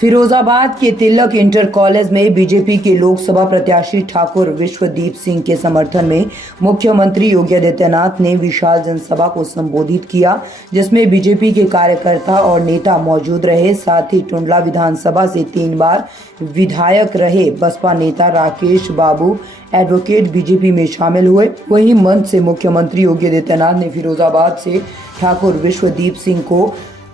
फिरोजाबाद के तिलक inter college में BJP के लोकसभा प्रत्याशी ठाकुर विश्वदीप सिंह के समर्थन में मुख्यमंत्री योगी आदित्यनाथ ने विशाल जनसभा को संबोधित किया, जिसमें बीजेपी के कार्यकर्ता और नेता मौजूद रहे। साथ ही टुंडला विधानसभा से 3 बार विधायक रहे बसपा नेता राकेश बाबू एडवोकेट बीजेपी में शामिल हुए। वहीं मंच से मुख्यमंत्री योगी आदित्यनाथ ने फिरोजाबाद से ठाकुर विश्वदीप सिंह को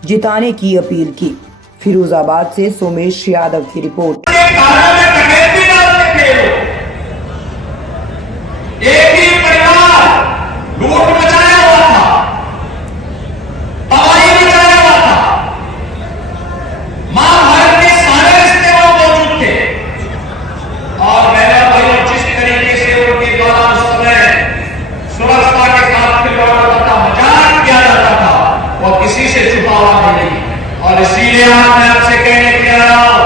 जिताने की अपील की। फिरोजाबाद से सोमेश यादव की रिपोर्ट। एक ही परिवार लूट मचाया हुआ था, तबाही मचाया हुआ था। मां भारत के सारे रिश्ते मौजूद थे और मेरा भाई जिस तरीके से उनके द्वारा उस समय सुरक्षा के साथ खिलवाड़ा था, मजाक किया जाता था, वो किसी से छुपा हुआ नहीं। और इसीलिए मैं आपसे कहने के लिए आ रहा हूं,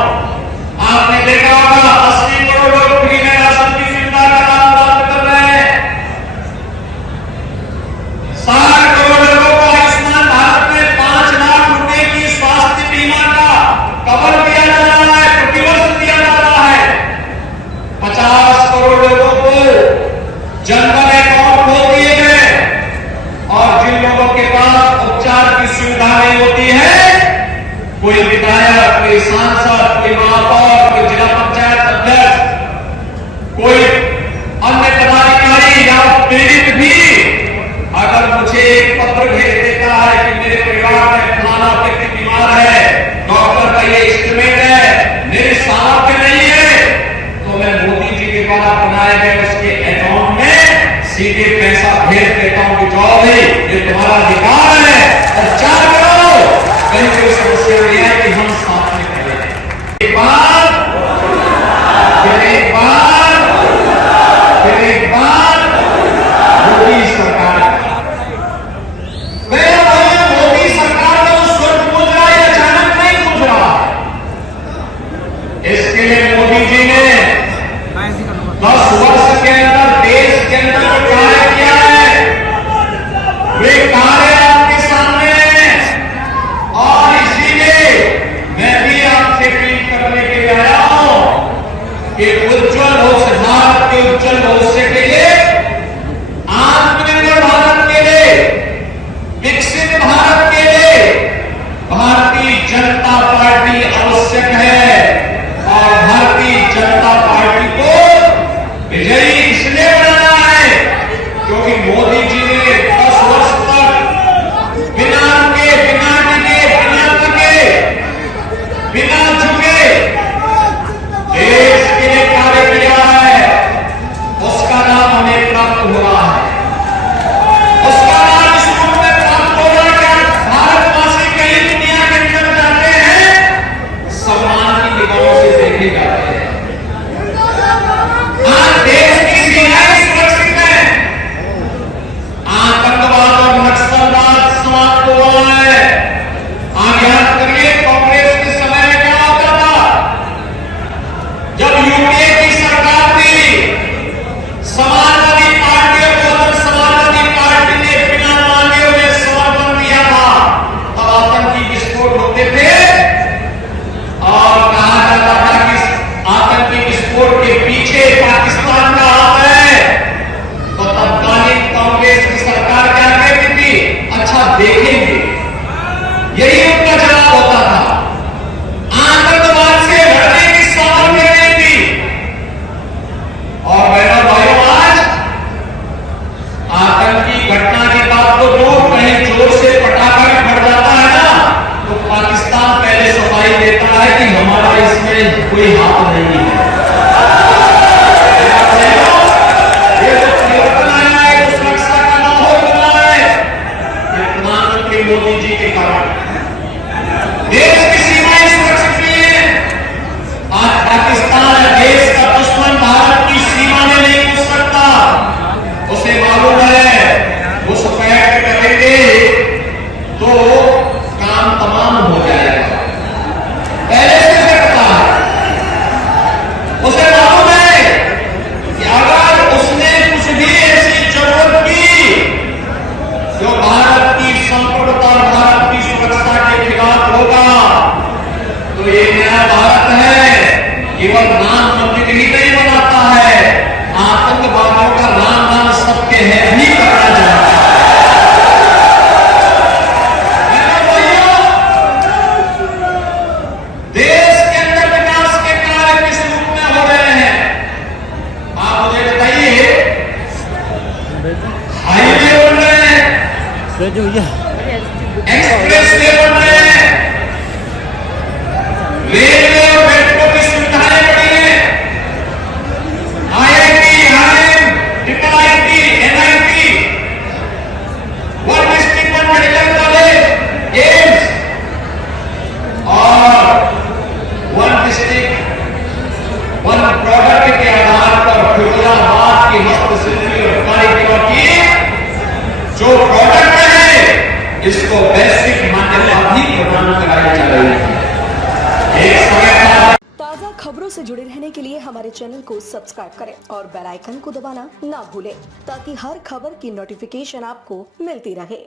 आपने देखा होगा 80 करोड़ लोग फ्री में राशन की सुविधा का नाम प्राप्त कर रहे हैं। 60 करोड़ लोगों को आयुष्मान भारत में 5 लाख रुपए की स्वास्थ्य बीमा का कवर दिया जा रहा है, प्रतिवर्ष दिया जा रहा है। 50 करोड़ लोगों को जनधन अकाउंट खोल दिए गए और जिन लोगों के पास उपचार की सुविधा नहीं होती है, कोई विधायक, कोई सांसद, कोई महापौर, कोई जिला पंचायत अध्यक्ष, कोई अन्य पदाधिकारी या पीड़ित भी अगर मुझे एक पत्र भेज देता है कि मेरे परिवार में फलाना व्यक्ति बीमार है, डॉक्टर का ये एस्टिमेट है, मेरे सामर्थ्य नहीं है, तो मैं मोदी जी के द्वारा बनाए गए उसके अकाउंट में सीधे पैसा भेज देता हूं कि जाओ भाई, ये तुम्हारा अधिकार है, प्रचार करो। कहीं कोई समस्या नहीं है कि हम साथ में करें। एक बार मोदी सरकार, मोदी सरकार का उस वक्त पूछ रहा है, अचानक नहीं पूछ रहा है। इसके लिए मोदी जी ने 10 वर्ष के अंदर देश के अंदर कार्य किया है, वे कार्य आपके सामने और इसीलिए मैं भी आपसे अपील करने के लिए आया हूं कि उज्जवल भविष्य, भारत के उज्जवल भविष्य के लिए, आत्मनिर्भर भारत के लिए, विकसित भारत के लिए भारतीय जनता पार्टी आवश्यक है। और भारतीय जनता पार्टी को विजयी इसलिए बनाना है क्योंकि मोदी जी ने 10 वर्ष तक बिना झुके देश के लिए कार्य किया है। उसका नाम केवल राम मंदिर ही नहीं बनाता है, आतंकवादियों का राम नाम सबके है ही पकड़ा जाता है। देश के अंदर विकास के कार्य किस रूप में हो रहे हैं, आप मुझे बताइए। हाईवे बन रहे हैं, एक्सप्रेस वे बन रहे हैं, रेलवे और मेट्रो की सुविधाएं बढ़ी हैं, IIT, IIM, IIT, NIT, one district one medical college, AIIMS और वन डिस्ट्रिक्ट वन प्रोडक्ट के आधार पर फैसलाबाद की हस्तशिल्पी और कारीगरों की जो प्रोडक्ट है इसको वैश्विक मान्यता भी प्रदान कराई जा रही है। एक समय था ताज़ा खबरों से जुड़े रहने के लिए हमारे चैनल को सब्सक्राइब करें और बेल आइकन को दबाना ना भूलें ताकि हर खबर की नोटिफिकेशन आपको मिलती रहे।